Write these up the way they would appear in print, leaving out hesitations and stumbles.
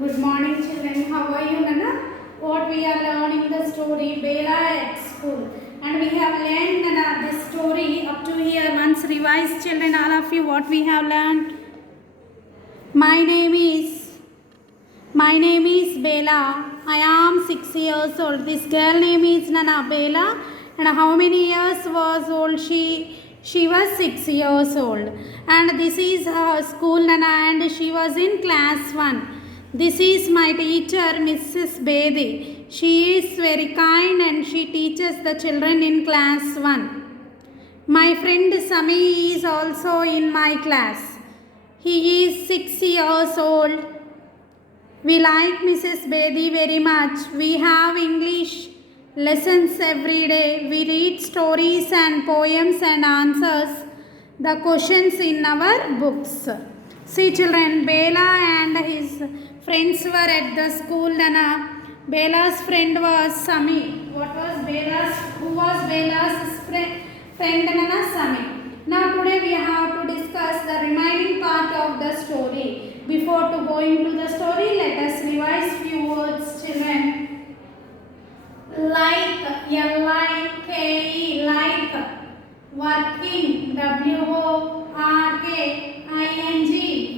Good morning, children. How are you, Nana? What we are learning the story Bela at school, and we have learned Nana this story up to here. Once revise, children, all of you. What we have learned. My name is Bela. I am 6 years old. This girl name is Nana Bela, and how many years was old she? She was 6 years old, and this is her school, Nana, and she was in class 1. This is my teacher, Mrs. Bedi. She is very kind and she teaches the children in class 1. My friend Sami is also in my class. He is 6 years old. We like Mrs. Bedi very much. We have English lessons every day. We read stories and poems and answers the questions in our books. See, children, Bela and his friends were at the school. Nana. Bela's friend was Sami. Who was Bela's friend? Nana? Sami. Now today we have to discuss the remaining part of the story. Before to going to the story, let us revise few words, children. Like, L-I-K-E, like. Working, W-O-R-K-I-N-G,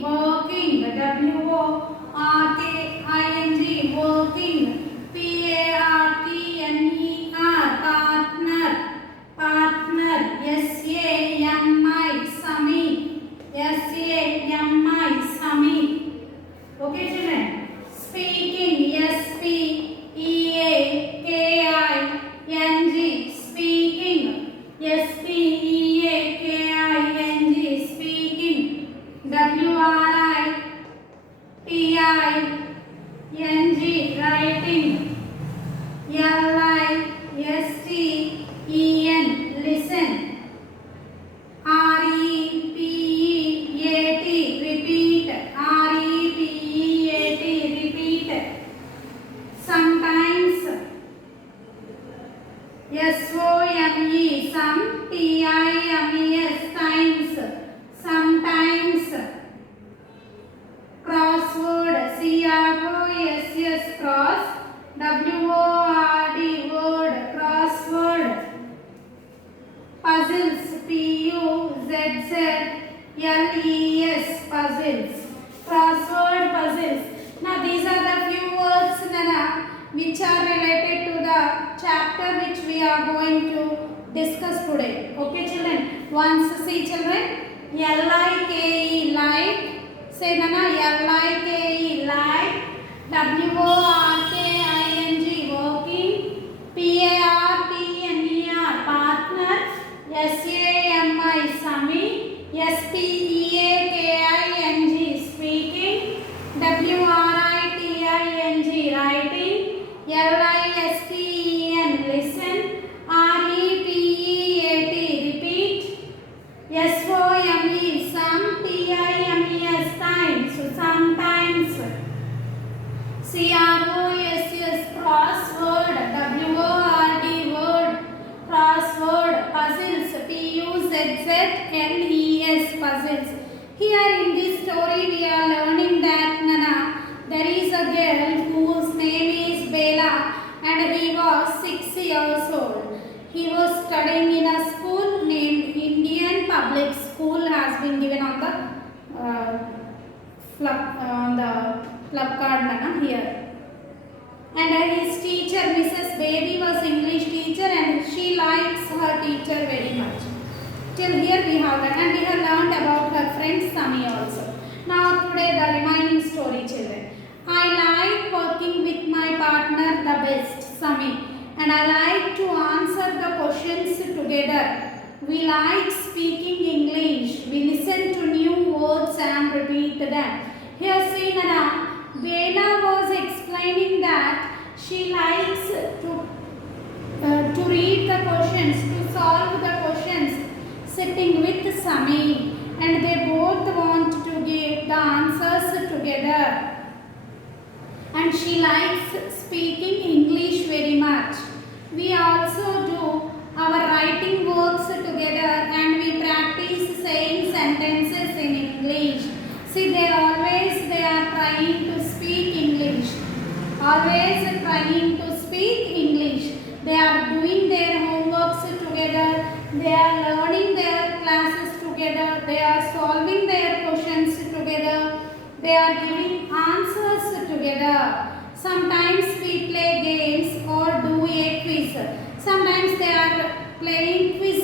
working, W-O-R-K-I-N-G, working. P-A-R-T-N-E-R, partner, S-A-M-I, Sami, S-A-M-I, Sami. Okay, children. Speaking, S-P-E-A-K-I-N-G, speaking. S-P-E-A-K-I-N-G, speaking. W-R-I-T-I-N-G, writing. L-I-S-T-E-N, listen. R-E-P-E-A-T, repeat. R-E-P-E-A-T, repeat. Sometimes. S-O-M-E, some. T-I-M-E-S, times. Sometimes. Crossword, C-R-O-S-S, cross. W-O-R-D, word, crossword. Puzzles, P-U-Z-Z-L-E-S, puzzles. Crossword puzzles. Now these are the few words, Nana, which are related to the chapter which we are going to discuss today. Okay, children? Once see, children. L-I-K-E, like. Say, Nana, L-I-K-E, like. W-O-R-K-I-N-G, working. P-A-R-T-N-E-R, partner. S-A-M-I, Sami. S-P-E-A-K-I-N-G, speaking. W-R-I-T-I-N-G, writing. L-I-S-T-E-N, listen. R-E-P-E-A-T, repeat. S-O-M-E, some. T-I-M-E-S, times. Sometimes. C-R-O-S-S, crossword. W-O-R-D, word, crossword. Puzzles, P-U-Z-Z-L-E-S, puzzles. Here in this story we are learning that, Nana, there is a girl whose name is Bela and he was 6 years old. He was studying in a school named Indian Public School, has been given on the club card, Nana, here. And his teacher, Mrs. Baby, was English teacher and she likes her teacher very much. Till here we have learned, and we have learned about her friend Sami also. Now today the remaining story, children. I like working with my partner the best, Sami, and I like to answer the questions together. We like speaking English. We listen to new words and repeat them. Here, see, Nana, Bela was explaining that she likes to read the questions, to solve the questions, sitting with Sami, and they both want to give the answers together. And she likes speaking English very much. We also do our writing works together and we practice saying sentences in English. See, they are are trying to speak English. Always trying to speak English. They are doing their homeworks together. They are learning their classes together. They are solving their questions together. They are giving answers together. Sometimes we play games or do a quiz. Sometimes they are playing quiz.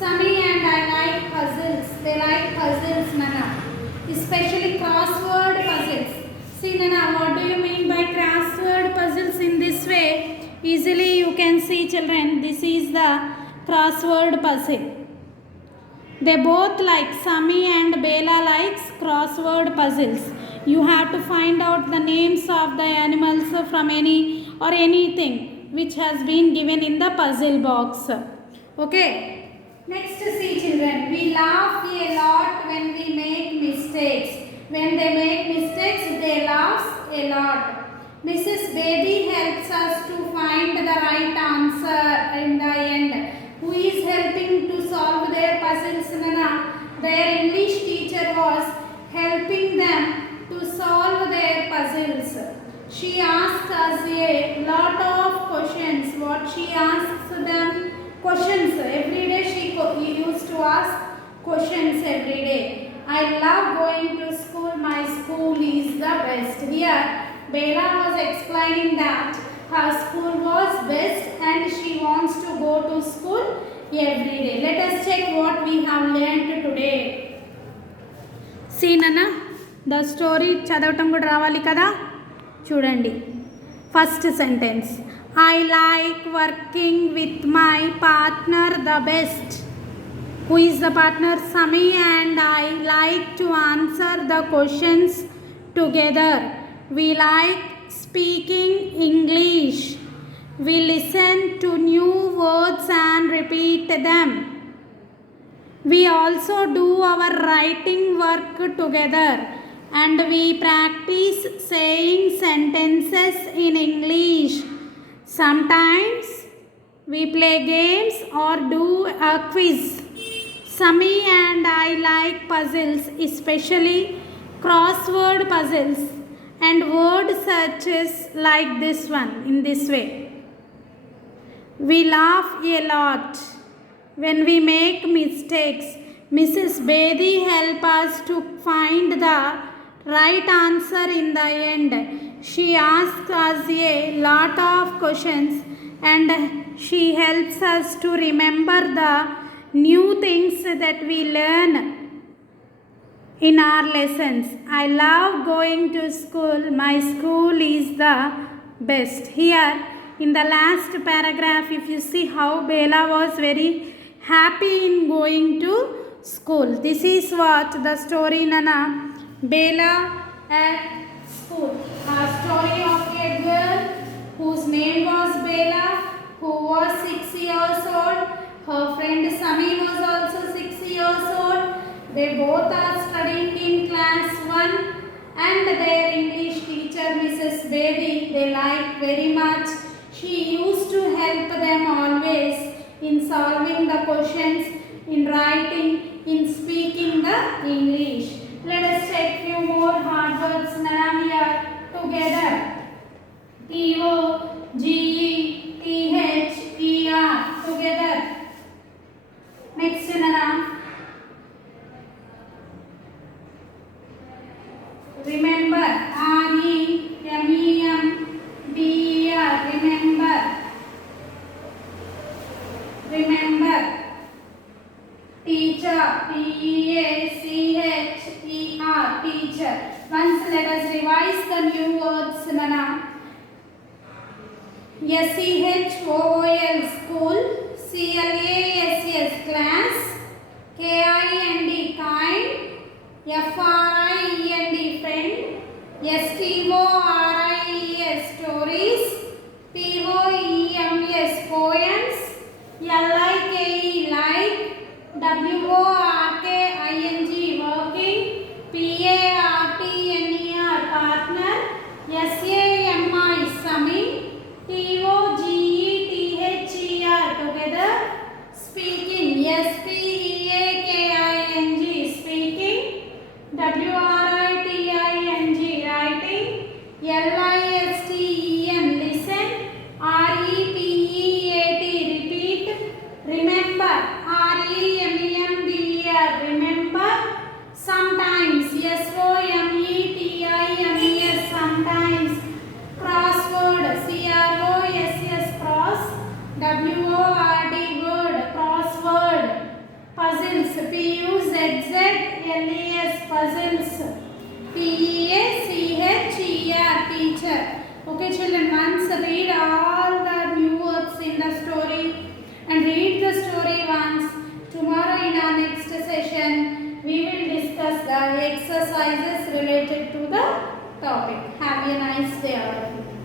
Sami and I like puzzles. They like puzzles, Nana. Especially crossword puzzles. See, Nana, what do you mean by crossword puzzles in this way? Easily you can see, children, this is the crossword puzzle. They both like, Sami and Bela likes crossword puzzles. You have to find out the names of the animals from any or anything which has been given in the puzzle box. Okay. Next, see, children, we laugh a lot when we make mistakes. When they make mistakes, they laugh a lot. Mrs. Baby helps us to find the right answer in the end. Who is helping to solve their puzzles, Nana? Their English teacher was helping them to solve their puzzles. She asked us a lot of questions. What she asked them? Questions. Every day she used to ask questions every day. I love going to school. My school is the best. Here, Bela was explaining that her school was best and she wants to go to school every day. Let us check what we have learned today. See, Nana, the story చదవటం కూడా రావాలి కదా, చూడండి. First sentence, I like working with my partner the best. Who is the partner? Sami and I like to answer the questions together. We like speaking English. We listen to new words and repeat them. We also do our writing work together and we practice saying sentences in English. Sometimes we play games or do a quiz. Sami and I like puzzles, especially crossword puzzles and word searches like this one, in this way. We laugh a lot when we make mistakes. Mrs. Bedi help us to find the right answer in the end. She asks us a lot of questions and she helps us to remember the new things that we learn in our lessons. I love going to school. My school is the best. Here in the last paragraph, if you see how Bela was very happy in going to school. This is what the story, Nana, Bela at school. A story of a girl whose name was Bela, who was 6 years old. Her friend Sami was also 6 years old. They both are studying in class 1 and their English teacher Mrs. Baby they like very much. She used to help them always in solving the questions, in writing, in speaking the English. Let us take few more hard words now here together. T-O-G-E-T-H-E-R together. Next, Nana. Remember. R-E-M-E-M-B-E-R. Remember. Remember. Teacher. T-E-A-C-H-E-R. Teacher. Once let us revise the new words, Nana. S-C-H-O-O-L. School. C-L-A-S-S. Class. K-I-N-D. Kind. F-R-I-E-N-D. Friend. S-T-O-R-I-E-S. Stories. P-O-E-M-S. Poems. L-I-K-E. Like. W-O-R-K-I-N-G. Working. P-A-R-T-N-E-R. Partner. S-A-M-I. Summing. T-O-G-E-T-H-E-R. Together. Speaking. S-P-E-A-K-I-N-G. Speaking. W-R-I-T PUZZLES, puzzles. PEACHER, teacher. Okay children, once read all the new words in the story and read the story once. Tomorrow in our next session we will discuss the exercises related to the topic. Have a nice day all of you.